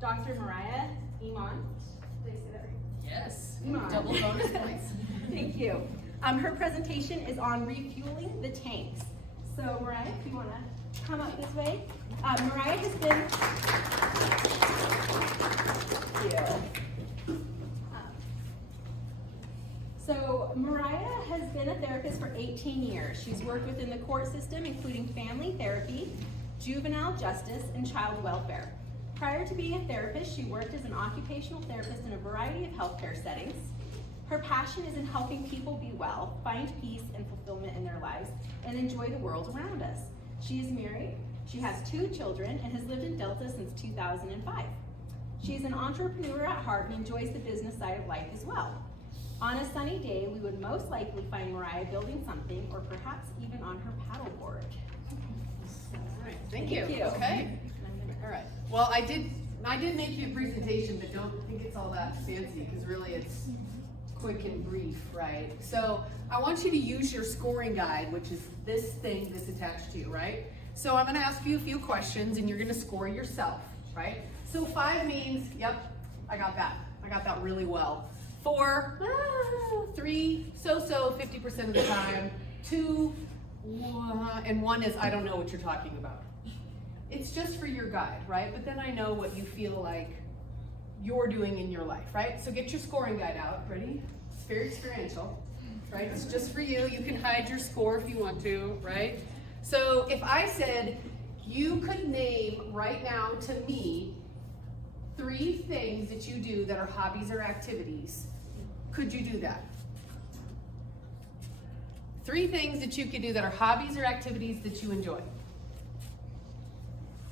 Dr. Mariah, Emond. Did I say that right? Yes. Emond. Double bonus points. Thank you. Her presentation is on refueling the tanks. So Mariah, if you want to come up this way. Mariah has been, thank you. So Mariah has been a therapist for 18 years. She's worked within the court system, including family therapy, juvenile justice, and child welfare. Prior to being a therapist, she worked as an occupational therapist in a variety of healthcare settings. Her passion is in helping people be well, find peace and fulfillment in their lives, and enjoy the world around us. She is married, she has 2 children, and has lived in Delta since 2005. She is an entrepreneur at heart and enjoys the business side of life as well. On a sunny day, we would most likely find Mariah building something, or perhaps even on her paddleboard. All right, thank you. Okay. All right. Well, I did make you a presentation, but don't think it's all that fancy, because really it's quick and brief, right? So I want you to use your scoring guide, which is this thing that's attached to you, right? So I'm going to ask you a few questions, and you're going to score yourself, right? So 5 means, yep, I got that. I got that really well. 4, 3, so-so, 50% of the time. 2, and 1 is I don't know what you're talking about. It's just for your guide, right? But then I know what you feel like you're doing in your life, right? So get your scoring guide out. Ready? It's very experiential, right? It's just for you. You can hide your score if you want to, right? So if I said you could name right now to me 3 things that you do that are hobbies or activities, could you do that? 3 things that you could do that are hobbies or activities that you enjoy.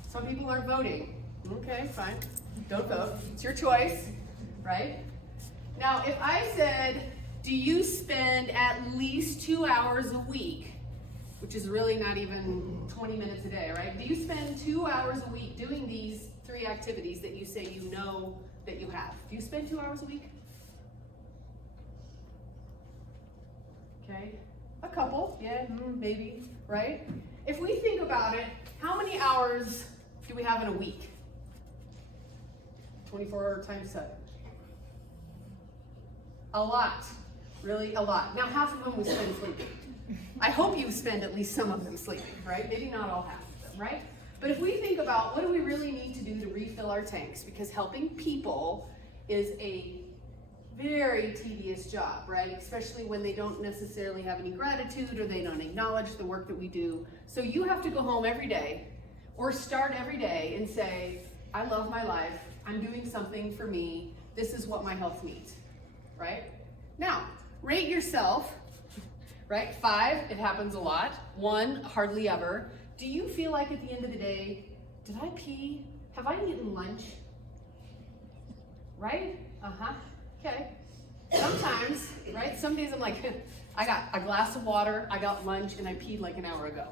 Some people are voting. Okay, fine. Don't vote. It's your choice, right? Now, if I said, do you spend at least 2 hours a week, which is really not even 20 minutes a day, right? Do you spend 2 hours a week doing these 3 activities that you say you know that you have? Do you spend 2 hours a week? Okay, a couple, yeah, maybe, right? If we think about it, how many hours do we have in a week? 24 times 7. A lot, really a lot. Now half of them we spend sleeping. I hope you spend at least some of them sleeping, right? Maybe not all half of them, right? But if we think about what do we really need to do to refill our tanks, because helping people is a very tedious job, right? Especially when they don't necessarily have any gratitude or they don't acknowledge the work that we do. So you have to go home every day or start every day and say, I love my life. I'm doing something for me. This is what my health needs, right? Now, rate yourself, right? 5, it happens a lot. 1, hardly ever. Do you feel like at the end of the day, did I pee? Have I eaten lunch? Right? Uh-huh. Okay. Sometimes, right? Some days I'm like, I got a glass of water, I got lunch, and I peed like an hour ago.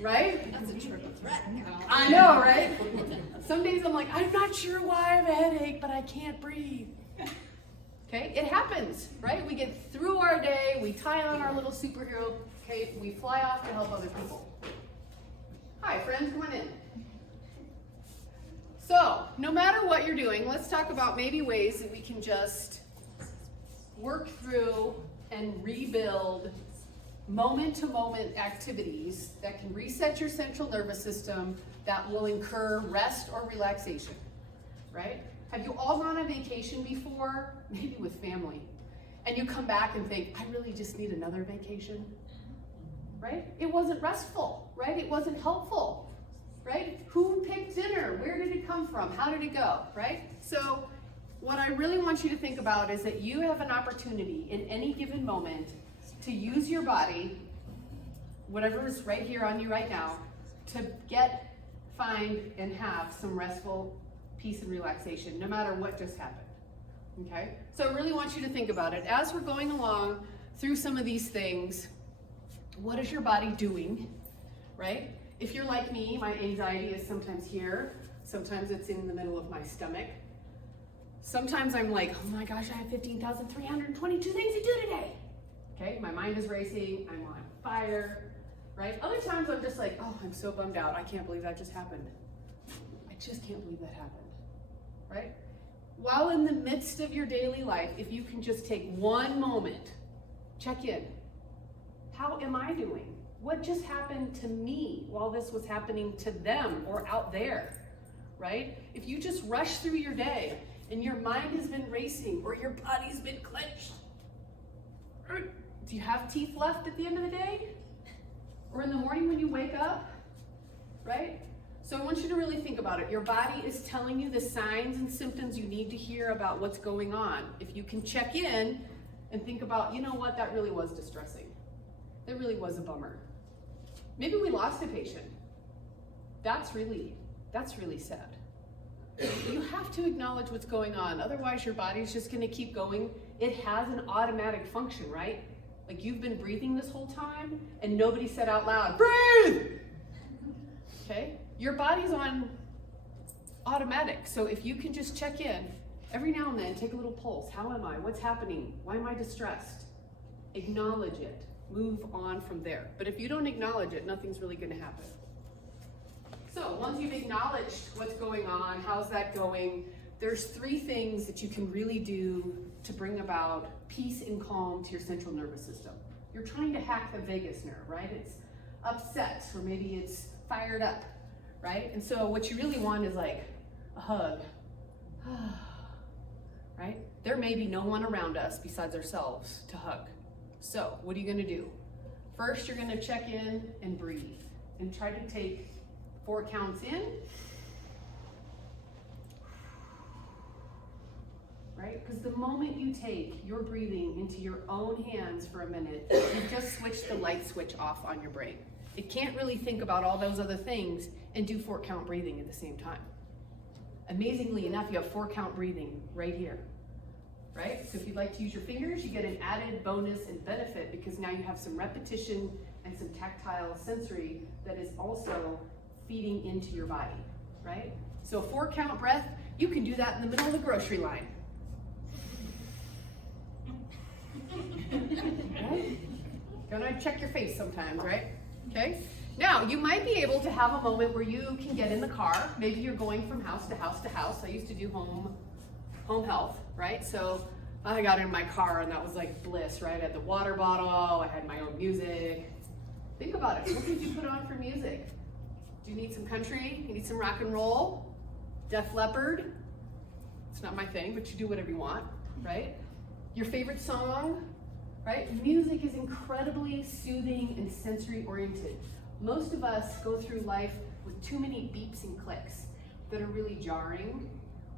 Right? That's a triple threat. I know, right? Some days I'm like, I'm not sure why I have a headache, but I can't breathe. Okay, it happens, right? We get through our day, we tie on our little superhero cape, we fly off to help other people. Hi, friends, come on in. So, no matter what you're doing, let's talk about maybe ways that we can just work through and rebuild moment-to-moment activities that can reset your central nervous system, that will incur rest or relaxation, right? Have you all gone on vacation before? Maybe with family. And you come back and think, I really just need another vacation, right? It wasn't restful, right? It wasn't helpful. Right? Who picked dinner? Where did it come from? How did it go? Right? So what I really want you to think about is that you have an opportunity in any given moment to use your body, whatever is right here on you right now, to find and have some restful peace and relaxation, no matter what just happened. Okay? So I really want you to think about it. As we're going along through some of these things, what is your body doing? Right? If you're like me, my anxiety is sometimes here, sometimes it's in the middle of my stomach. Sometimes I'm like, oh my gosh, I have 15,322 things to do today. Okay, my mind is racing, I'm on fire, right? Other times I'm just like, oh, I'm so bummed out, I can't believe that just happened. I just can't believe that happened, right? While in the midst of your daily life, if you can just take one moment, check in. How am I doing? What just happened to me while this was happening to them or out there, right? If you just rush through your day and your mind has been racing or your body's been clenched, do you have teeth left at the end of the day? Or in the morning when you wake up, right? So I want you to really think about it. Your body is telling you the signs and symptoms you need to hear about what's going on. If you can check in and think about, you know what, that really was distressing. That really was a bummer. Maybe we lost a patient. That's really sad. You have to acknowledge what's going on. Otherwise, your body's just going to keep going. It has an automatic function, right? Like you've been breathing this whole time and nobody said out loud, breathe! Okay? Your body's on automatic. So if you can just check in every now and then, take a little pulse. How am I? What's happening? Why am I distressed? Acknowledge it. Move on from there. But if you don't acknowledge it, nothing's really going to happen. So once you've acknowledged what's going on, how's that going, there's 3 things that you can really do to bring about peace and calm to your central nervous system. You're trying to hack the vagus nerve, right? It's upset, or maybe it's fired up, right? And so what you really want is like a hug, right? There may be no one around us besides ourselves to hug. So what are you gonna do? First, you're gonna check in and breathe and try to take 4 counts in, right? Because the moment you take your breathing into your own hands for a minute, you've just switched the light switch off on your brain. It can't really think about all those other things and do 4 count breathing at the same time. Amazingly enough, you have 4 count breathing right here, right? So if you'd like to use your fingers, you get an added bonus and benefit because now you have some repetition and some tactile sensory that is also feeding into your body, right? So 4 count breath, you can do that in the middle of the grocery line. Right? Gotta check your face sometimes, right? Okay. Now, you might be able to have a moment where you can get in the car. Maybe you're going from house to house to house. I used to do home health, right? So I got in my car and that was like bliss, right? I had the water bottle, I had my own music. Think about it. What did you put on for music? Do you need some country? You need some rock and roll? Def Leppard? It's not my thing, but you do whatever you want, right? Your favorite song, right? Music is incredibly soothing and sensory oriented. Most of us go through life with too many beeps and clicks that are really jarring,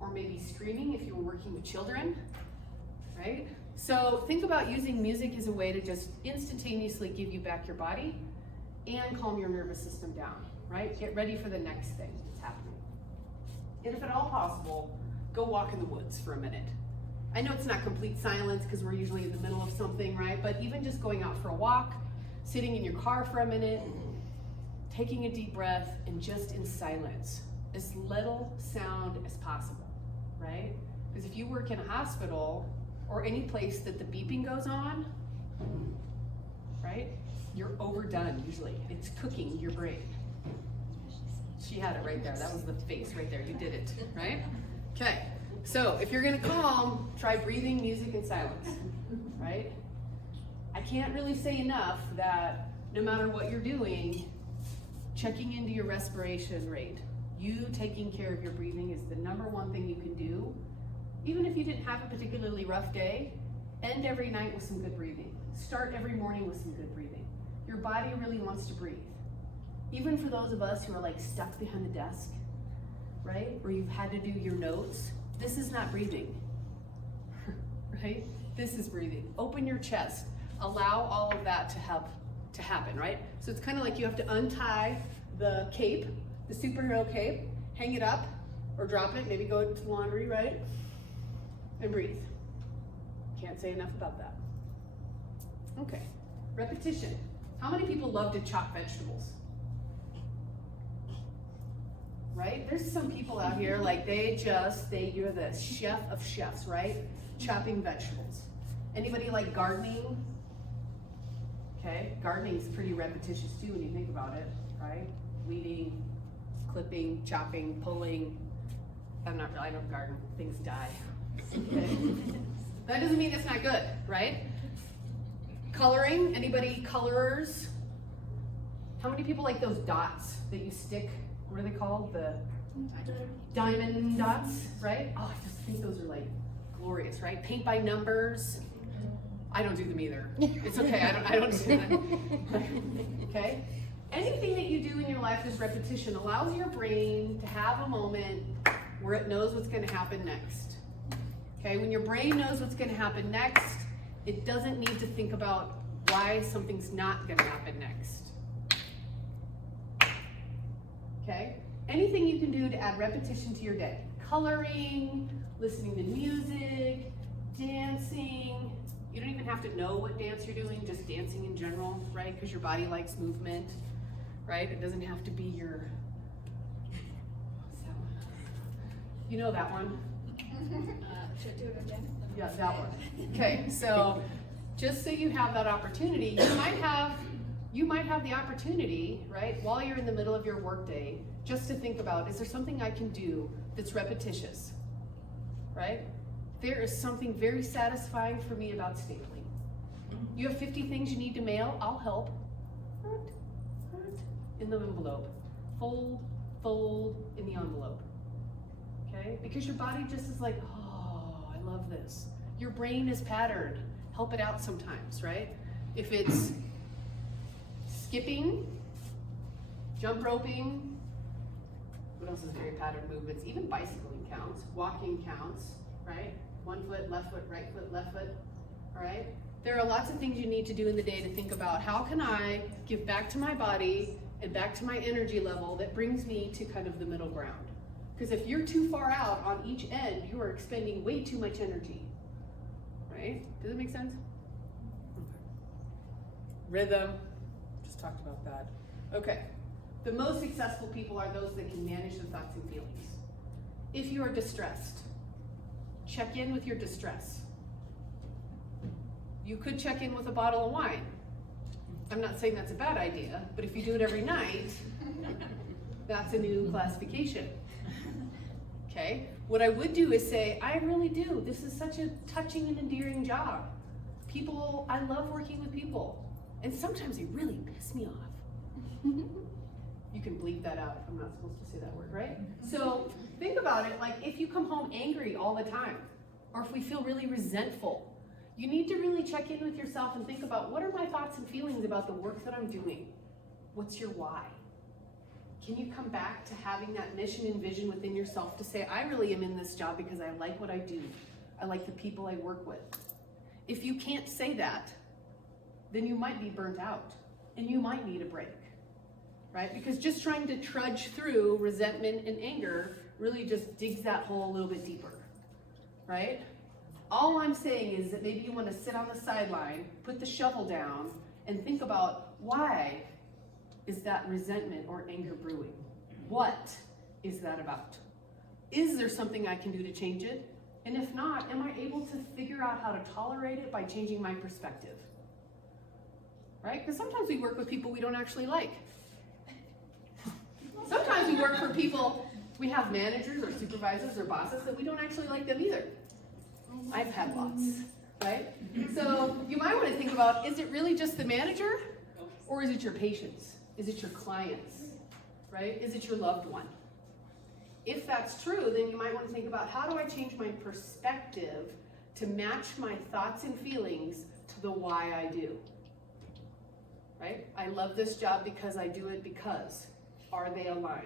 or maybe screaming if you were working with children, right? So think about using music as a way to just instantaneously give you back your body and calm your nervous system down, right? Get ready for the next thing that's happening. And if at all possible, go walk in the woods for a minute. I know it's not complete silence because we're usually in the middle of something, right? But even just going out for a walk, sitting in your car for a minute, taking a deep breath, and just in silence, as little sound as possible, right? Because if you work in a hospital or any place that the beeping goes on, right? You're overdone usually. It's cooking your brain. She had it right there. That was the face right there. You did it, right? Okay. So if you're gonna calm, try breathing, music, and silence, right? I can't really say enough that no matter what you're doing, checking into your respiration rate, you taking care of your breathing is the #1 thing you can do. Even if you didn't have a particularly rough day, end every night with some good breathing. Start every morning with some good breathing. Your body really wants to breathe. Even for those of us who are like stuck behind the desk, right? Where you've had to do your notes, this is not breathing, right? This is breathing. Open your chest. Allow all of that to happen, right? So it's kind of like you have to untie the cape, the superhero cape, hang it up or drop it, maybe go to laundry, right? And breathe. Can't say enough about that. Okay, repetition. How many people love to chop vegetables? Right? There's some people out here, like you're the chef of chefs, right? Chopping vegetables. Anybody like gardening? Okay, gardening is pretty repetitious too when you think about it, right? Weeding, clipping, chopping, pulling. I don't garden, things die. Okay. That doesn't mean it's not good, right? Coloring, anybody colorers? How many people like those dots that you stick, what are they called? The diamond dots, right? Oh, I just think those are like glorious, right? Paint by numbers. I don't do them either. It's okay, I don't do them. Okay? Anything that you do in your life is repetition allows your brain to have a moment where it knows what's going to happen next. Okay, when your brain knows what's going to happen next, it doesn't need to think about why something's not going to happen next. Okay, anything you can do to add repetition to your day. Coloring, listening to music, dancing. You don't even have to know what dance you're doing, just dancing in general, right? Because your body likes movement, right? It doesn't have to be your, what's that one? You know that one? Should I do it again? Yeah, that one. Okay, so just so you have that opportunity, you might have the opportunity, right, while you're in the middle of your workday, just to think about, is there something I can do that's repetitious, right? There is something very satisfying for me about stapling. You have 50 things you need to mail, I'll help. In the envelope. Fold, fold in the envelope. Okay? Because your body just is like, oh, I love this. Your brain is patterned. Help it out sometimes, right? If it's skipping, jump roping, what else is very patterned movements? Even bicycling counts, walking counts, right? One foot, left foot, right foot, left foot, all right? There are lots of things you need to do in the day to think about how can I give back to my body and back to my energy level that brings me to kind of the middle ground. Because if you're too far out on each end, you are expending way too much energy, right? Does it make sense? Rhythm, just talked about that. Okay, the most successful people are those that can manage their thoughts and feelings. If you are distressed, check in with your distress. You could check in with a bottle of wine. I'm not saying that's a bad idea, but if you do it every night, that's a new classification. Okay, what I would do is say, I really do. This is such a touching and endearing job. People, I love working with people. And sometimes they really piss me off. You can bleep that out if I'm not supposed to say that word, right? So think about it, like if you come home angry all the time, or if we feel really resentful, you need to really check in with yourself and think about, what are my thoughts and feelings about the work that I'm doing? What's your why? Can you come back to having that mission and vision within yourself to say, I really am in this job because I like what I do. I like the people I work with. If you can't say that, then you might be burnt out and you might need a break, right? Because just trying to trudge through resentment and anger really just digs that hole a little bit deeper, right? All I'm saying is that maybe you want to sit on the sideline, put the shovel down, and think about, why is that resentment or anger brewing? What is that about? Is there something I can do to change it? And if not, am I able to figure out how to tolerate it by changing my perspective? Right? Because sometimes we work with people we don't actually like. Sometimes we work for people, we have managers or supervisors or bosses that we don't actually like them either. I've had lots, right? So you might want to think about, is it really just the manager? Or is it your patients? Is it your clients? Right? Is it your loved one? If that's true, then you might want to think about, how do I change my perspective to match my thoughts and feelings to the why I do? Right? I love this job because I do it because. Are they aligned?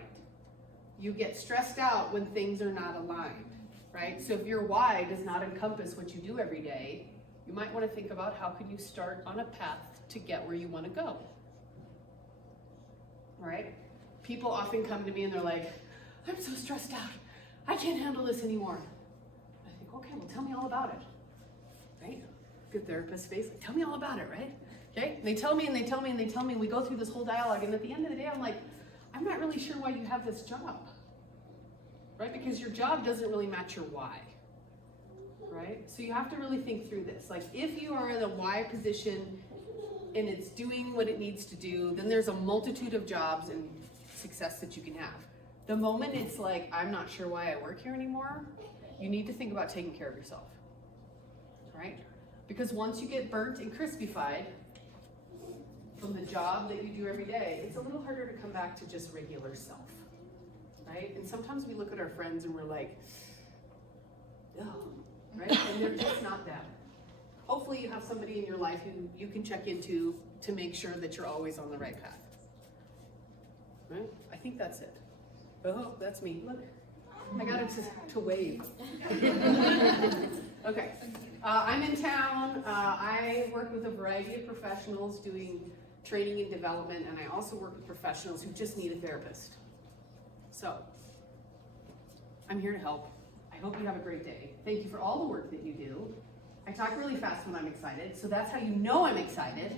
You get stressed out when things are not aligned, right? So if your why does not encompass what you do every day, you might want to think about, how can you start on a path to get where you want to go? Right? People often come to me and they're like, I'm so stressed out. I can't handle this anymore. I think, okay, well, tell me all about it. Right? Good therapist face, like, tell me all about it, right? Okay? And they tell me and they tell me and they tell me, and we go through this whole dialogue, and at the end of the day, I'm like, I'm not really sure why you have this job. Right? Because your job doesn't really match your why. Right? So you have to really think through this. Like, if you are in a why position and it's doing what it needs to do, then there's a multitude of jobs and success that you can have. The moment it's like, I'm not sure why I work here anymore, you need to think about taking care of yourself, right? Because once you get burnt and crispified from the job that you do every day, it's a little harder to come back to just regular self, right? And sometimes we look at our friends and we're like, oh, right? And they're just not them. Hopefully you have somebody in your life who you can check into to make sure that you're always on the right path, right? I think that's it. Oh, that's me. Look, I got it to wave. Okay, I'm in town. I work with a variety of professionals doing training and development, and I also work with professionals who just need a therapist. So, I'm here to help. I hope you have a great day. Thank you for all the work that you do. I talk really fast when I'm excited, so that's how you know I'm excited.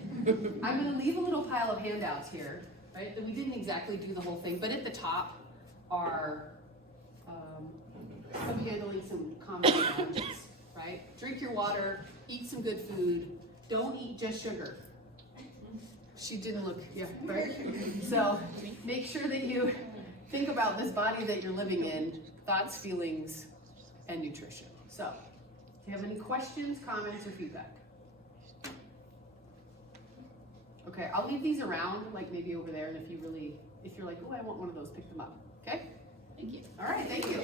I'm gonna leave a little pile of handouts here, right? That we didn't exactly do the whole thing, but at the top are some handling some common challenges, right? Drink your water, eat some good food, don't eat just sugar. She didn't look, yeah, right? So make sure that you think about this body that you're living in, thoughts, feelings, and nutrition. So, do you have any questions, comments, or feedback? Okay, I'll leave these around, like maybe over there, and if you're like, oh, I want one of those, pick them up, okay? Thank you. All right, thank you.